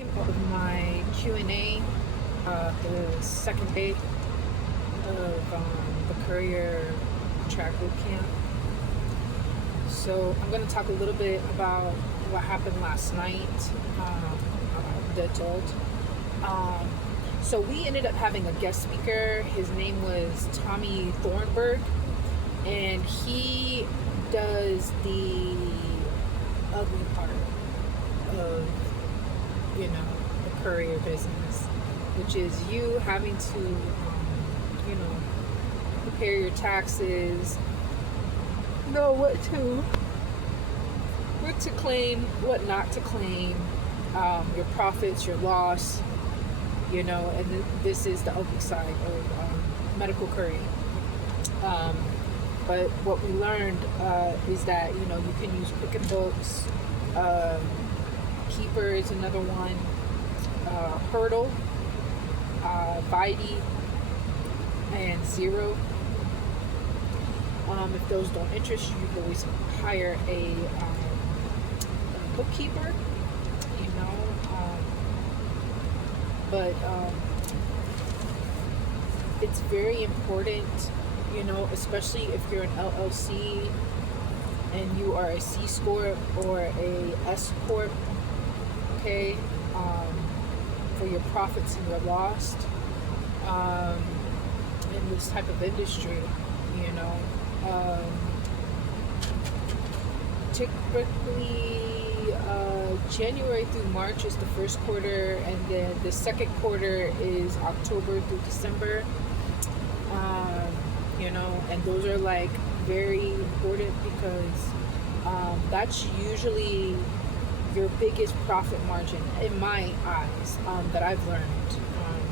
Of my Q&A, the second day of the courier track boot camp. So I'm going to talk a little bit about what happened last night, the adult. So we ended up having a guest speaker. His name was Tommy Thornburg, and he does the ugly part of the courier business, which is you having to prepare your taxes, know what to claim, what not to claim, your profits, your loss, and this is the ugly side of medical courier. But what we learned is that you can use Quicken Books. Keeper is another one. Hurdle, Vidi, and Zero. If those don't interest you, you can always hire a bookkeeper. But it's very important, especially if you're an LLC and you are a C Corp or a S Corp. Okay, for your profits and your loss in this type of industry, typically January through March is the first quarter, and then the second quarter is October through December. And those are like very important because that's usually your biggest profit margin in my eyes, that I've learned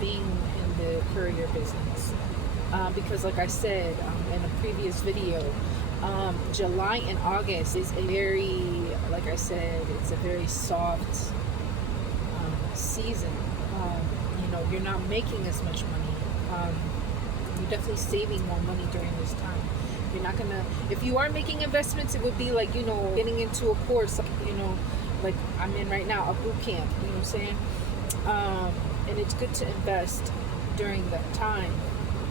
being in the courier business, because like I said in a previous video, July and August is a very, like I said, it's a very soft season. You're not making as much money. You're definitely saving more money during this time. You're not gonna, if you are making investments, it would be like getting into a course, like I'm in right now, a boot camp, you know what I'm saying? And it's good to invest during that time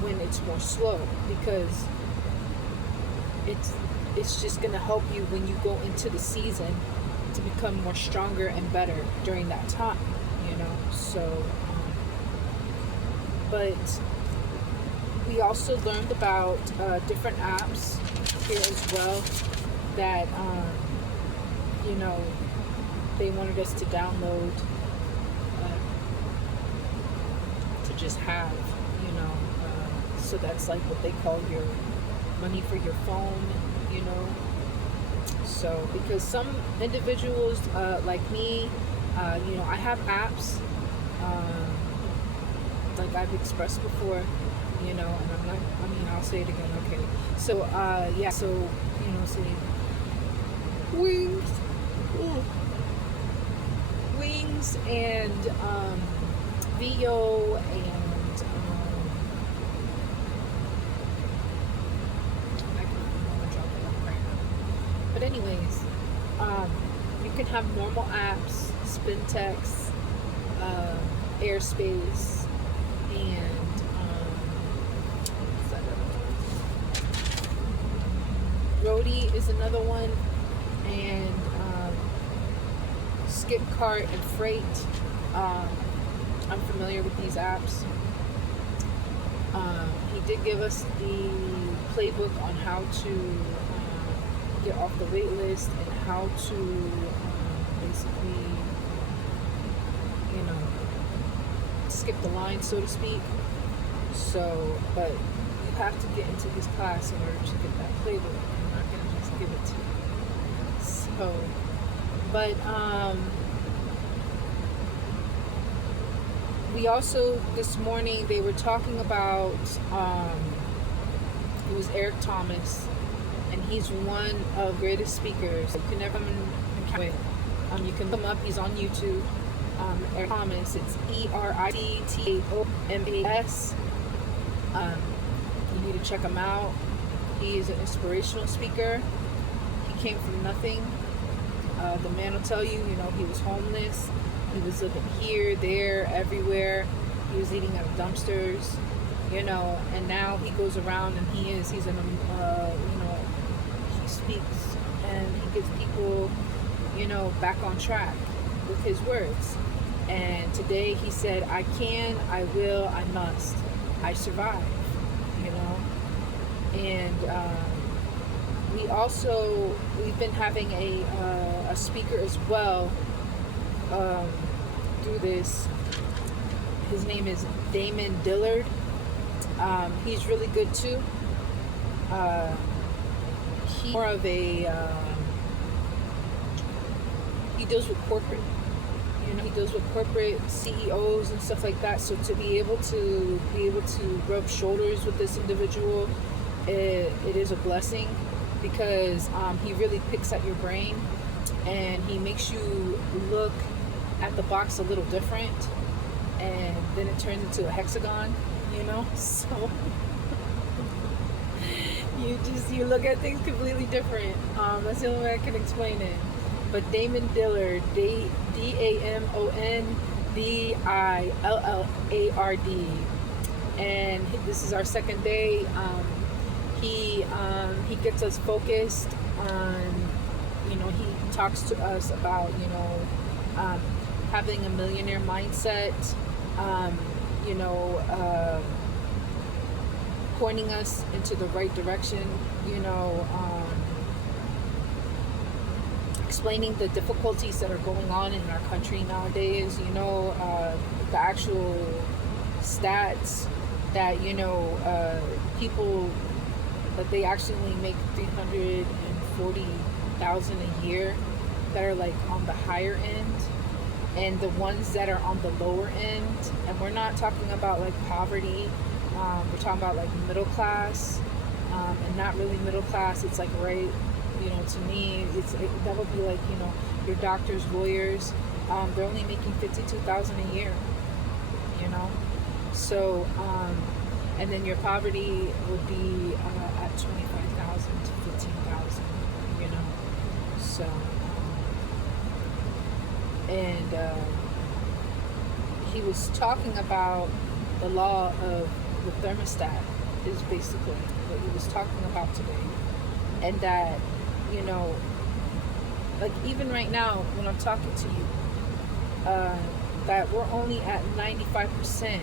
when it's more slow, because it's just going to help you when you go into the season to become more stronger and better during that time, so but we also learned about different apps here as well that they wanted us to download, to just have, so that's like what they call your money for your phone, so because some individuals like me, I have apps, like I've expressed before, and I'm not, I'll say it again, okay, so say wings and VO and but anyways, you can have normal apps, Spintex, Airspace, and Roadie is another one, and Skipcart and Freight. I'm familiar with these apps. He did give us the playbook on how to get off the wait list and how to basically, skip the line, so to speak. So, but you have to get into this class in order to get that playbook. I'm not going to just give it to you. So, but we also, this morning, they were talking about, it was Eric Thomas, and he's one of the greatest speakers. You can never encounter it. You can look him up, he's on YouTube. Eric Thomas, it's ERICTOMAS. You need to check him out. He is an inspirational speaker. He came from nothing. The man will tell you, he was homeless. He was living here, there, everywhere. He was eating out of dumpsters, and now he goes around and he's an, he speaks and he gets people, back on track with his words. And today he said, I can, I will, I must, I survive, And we've been having a speaker as well through this. His name is Daemon Dillard. He's really good too. He's more of he deals with corporate. He deals with corporate CEOs and stuff like that. So to be able to rub shoulders with this individual, it is a blessing, because he really picks at your brain and he makes you look at the box a little different, and then it turns into a hexagon, so you look at things completely different. That's the only way I can explain it. But Daemon Dillard, DamonDillard, and this is our second day. He gets us focused on, he talks to us about, having a millionaire mindset, pointing us into the right direction, explaining the difficulties that are going on in our country nowadays, the actual stats that, people that they actually make $340,000 a year that are like on the higher end, and the ones that are on the lower end. And we're not talking about like poverty, we're talking about like middle class, and not really middle class. It's like, right, to me, that would be like, your doctors, lawyers, they're only making $52,000 a year, so and then your poverty would be at 25,000 to 15,000, so and he was talking about the law of the thermostat is basically what he was talking about today. And that, like even right now when I'm talking to you, that we're only at 95%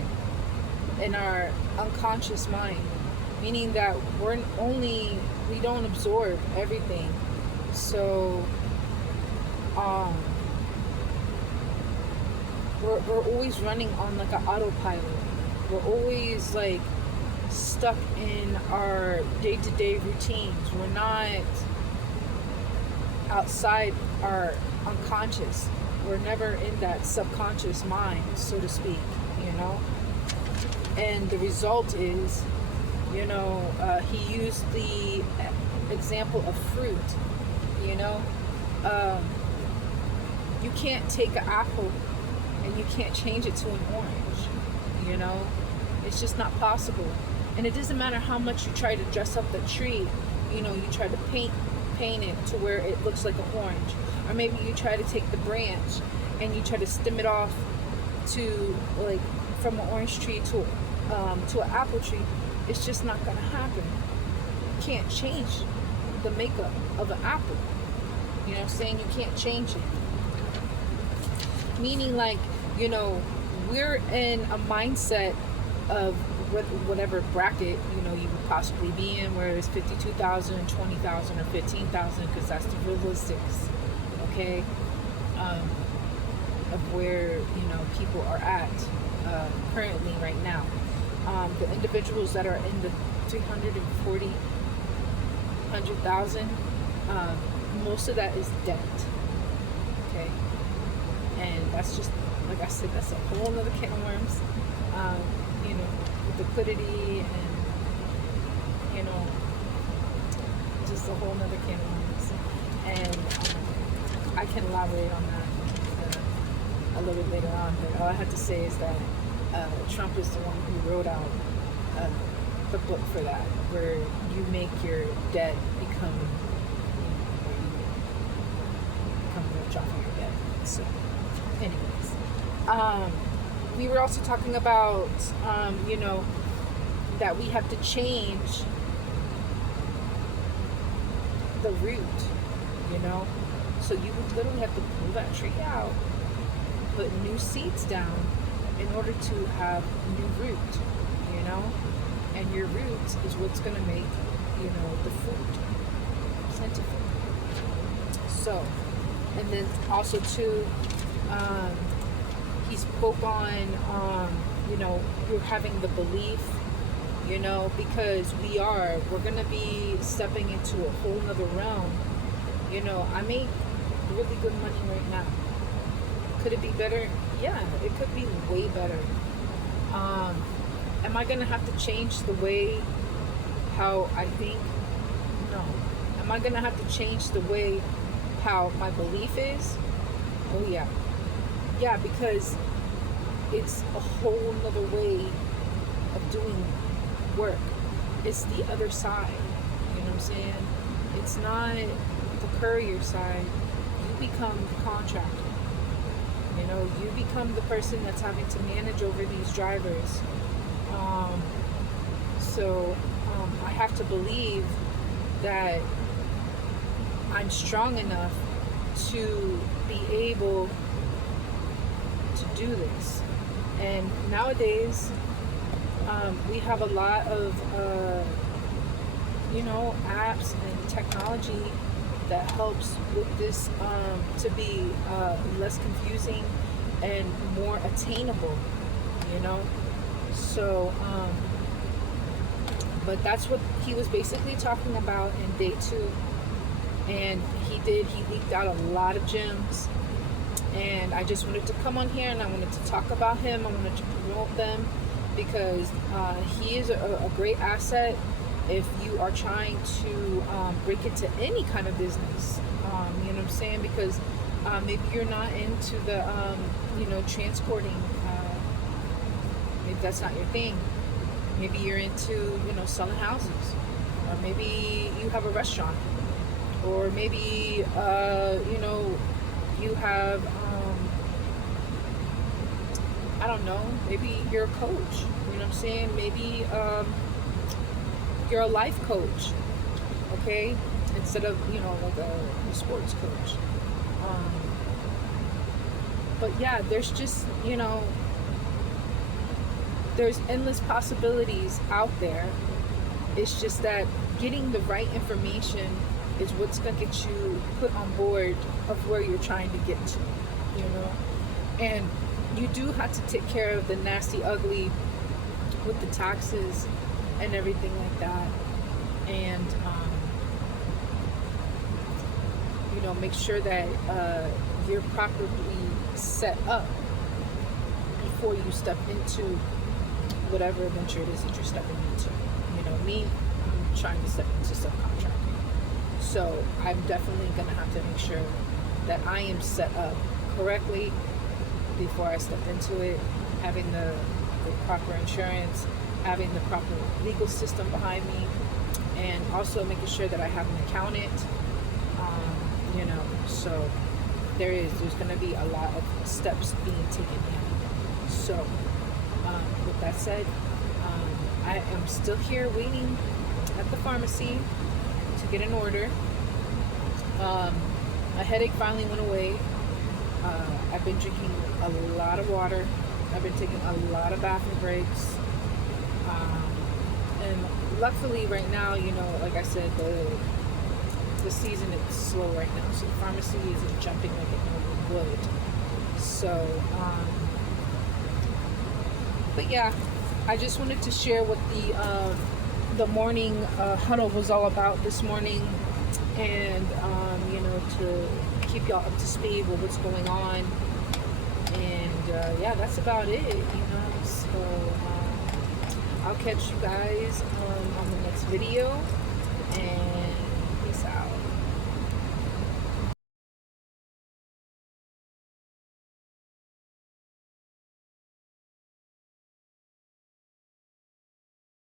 in our unconscious mind, meaning that we don't absorb everything. So we're always running on like an autopilot. We're always like stuck in our day-to-day routines. We're not outside our unconscious. We're never in that subconscious mind, so to speak, and the result is, he used the example of fruit. You can't take an apple and you can't change it to an orange. It's just not possible. And it doesn't matter how much you try to dress up the tree. You try to paint it to where it looks like an orange, or maybe you try to take the branch and you try to stem it off to like from an orange tree to an apple tree. It's just not gonna happen. You can't change the makeup of an apple. Saying you can't change it. Meaning, like, we're in a mindset of whatever bracket, you would possibly be in, where it's 52,000, 20,000, or 15,000, because that's the realistics, okay, of where, people are at currently right now. The individuals that are in the 340, 100,000, most of that is debt, okay? And that's just, like I said, that's a whole other can of worms, with liquidity and, just a whole other can of worms. And I can elaborate on that a little bit later on, but all I have to say is that Trump is the one who wrote out the book for that, where you make your debt become rich off of your debt. So, anyways. Um, we were also talking about, you know, that we have to change the route, you know. So you would literally have to pull that tree out, put new seeds down in order to have new root, you know. And your roots is what's going to make, you know, the fruit plentiful. So, and then also too, he spoke on, you know, you're having the belief, you know, because we're going to be stepping into a whole nother realm. You know, I make really good money right now. Could it be better? Yeah, it could be way better. Am I going to have to change the way how I think? No. Am I going to have to change the way how my belief is? Oh, yeah. Yeah, because it's a whole nother way of doing work. It's the other side. You know what I'm saying? It's not the courier side. You become the contractor. You know, you become the person that's having to manage over these drivers. So I have to believe that I'm strong enough to be able to do this. And nowadays, we have a lot of, you know, apps and technology that helps with this to be less confusing and more attainable, you know. So, but that's what he was basically talking about in day 2. And he leaked out a lot of gems. And I just wanted to come on here and I wanted to talk about him. I wanted to promote them because he is a great asset if you are trying to break into any kind of business. You know what I'm saying? Because maybe you're not into the, you know, transporting. Maybe that's not your thing. Maybe you're into, you know, selling houses. Or maybe you have a restaurant. Or maybe, you know, you have, I don't know, maybe you're a coach. You know what I'm saying? Maybe you're a life coach. Okay? Instead of, you know, like a sports coach. But yeah, there's just, you know, there's endless possibilities out there. It's just that getting the right information is what's going to get you put on board of where you're trying to get to, you know. And you do have to take care of the nasty ugly with the taxes and everything like that. And, you know, make sure that you're properly set up before you step into whatever adventure it is that you're stepping into. You know, me, I'm trying to step into subcontracting. So I'm definitely going to have to make sure that I am set up correctly before I step into it, having the proper insurance, having the proper legal system behind me, and also making sure that I have an accountant. You know, so there's going to be a lot of steps being taken in. So with that said, I am still here waiting at the pharmacy to get an order. My headache finally went away. I've been drinking a lot of water. I've been taking a lot of bathroom breaks. And luckily right now, you know, like I said, the season is slow right now, so the pharmacy isn't jumping like it normally would. So, but yeah, I just wanted to share what the morning huddle was all about this morning, and you know, to keep y'all up to speed with what's going on. And yeah, that's about it, you know. So I'll catch you guys on the next video.